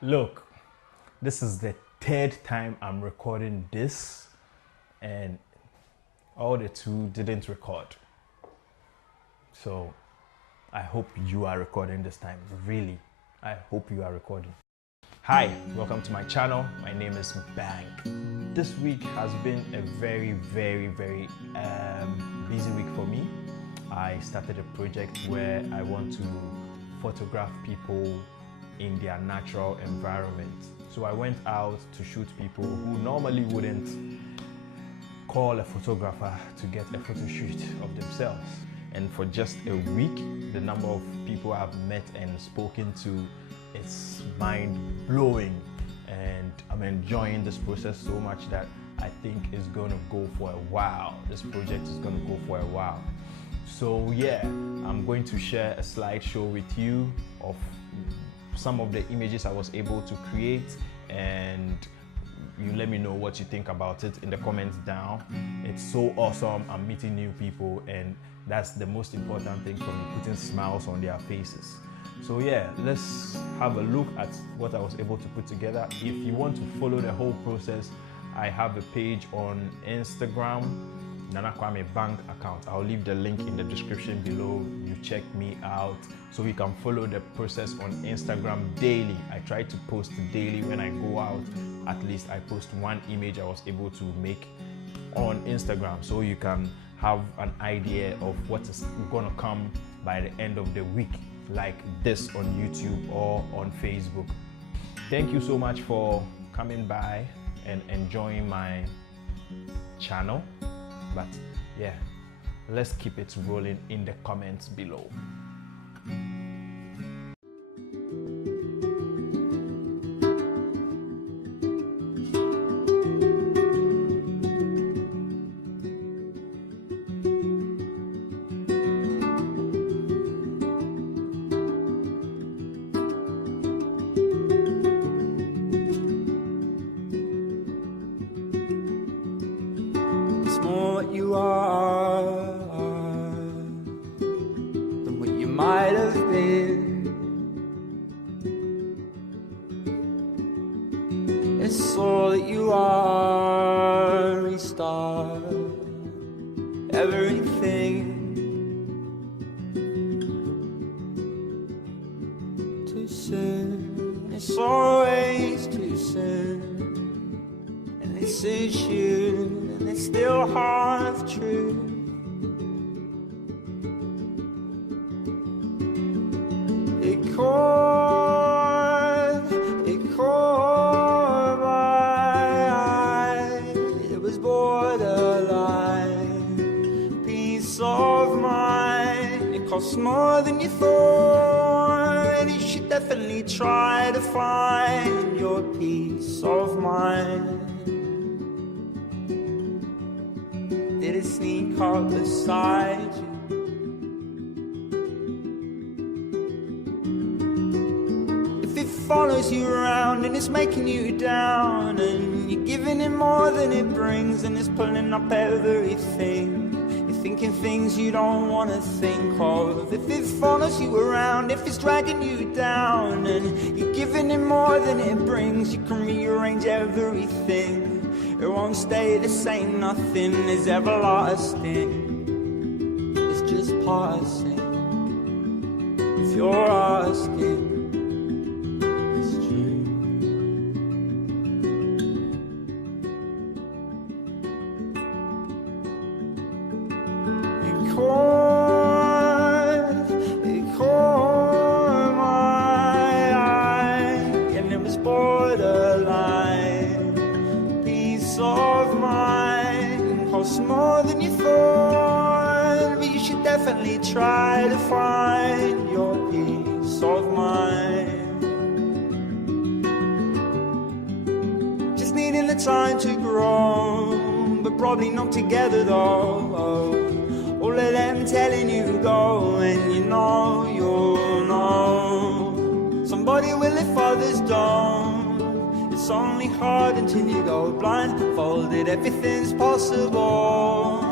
Look, this is the third time I'm recording this, and all the two didn't record. So I hope you are recording this time. Really, I hope you are recording. Hi, welcome to my channel. My name is Bank. This week has been a very busy week for me. I started a project where I want to photograph people in their natural environment. So I went out to shoot people who normally wouldn't call a photographer to get a photo shoot of themselves. And for just a week, the number of people I've met and spoken to, it's mind-blowing. And I'm enjoying this process so much that I think it's gonna go for a while. This project is gonna go for a while. So yeah, I'm going to share a slideshow with you of some of the images I was able to create, and you let me know what you think about it in the comments down. It's so awesome. I'm meeting new people, and that's the most important thing for me, putting smiles on their faces. So yeah, let's have a look at what I was able to put together. If you want to follow the whole process, I have a page on Instagram, Nana Kwame Bank account. I'll leave the link in the description below. You check me out so you can follow the process on Instagram daily. I try to post daily when I go out. At least I post one image I was able to make on Instagram, so you can have an idea of what is gonna come by the end of the week, like this on YouTube or on Facebook. Thank you so much for coming by and enjoying my channel. But yeah, let's keep it rolling in the comments below. What you are than what you might have been. It's all that you are. Restart everything. Too soon. It's always too soon. And this is you. It's still half true. It caught my eye. It was borderline. Peace of mind. It costs more than you thought. You should definitely try to find your peace of mind. Did it sneak up beside you? If it follows you around and it's making you down, and you're giving it more than it brings, and it's pulling up everything, you're thinking things you don't want to think of. If it follows you around, if it's dragging you down, and you're giving it more than it brings, you can rearrange everything. It won't stay the same, nothing is everlasting. It's just passing. If you're asking, it's true. It caught my eye, and it was borderline. Of mine costs more than you thought, but you should definitely try to find your peace of mind. Just needing the time to grow, but probably not together though. All of them telling you go, and you know you'll know somebody will if others don't. It's only hard until you go blindfolded. Everything's possible.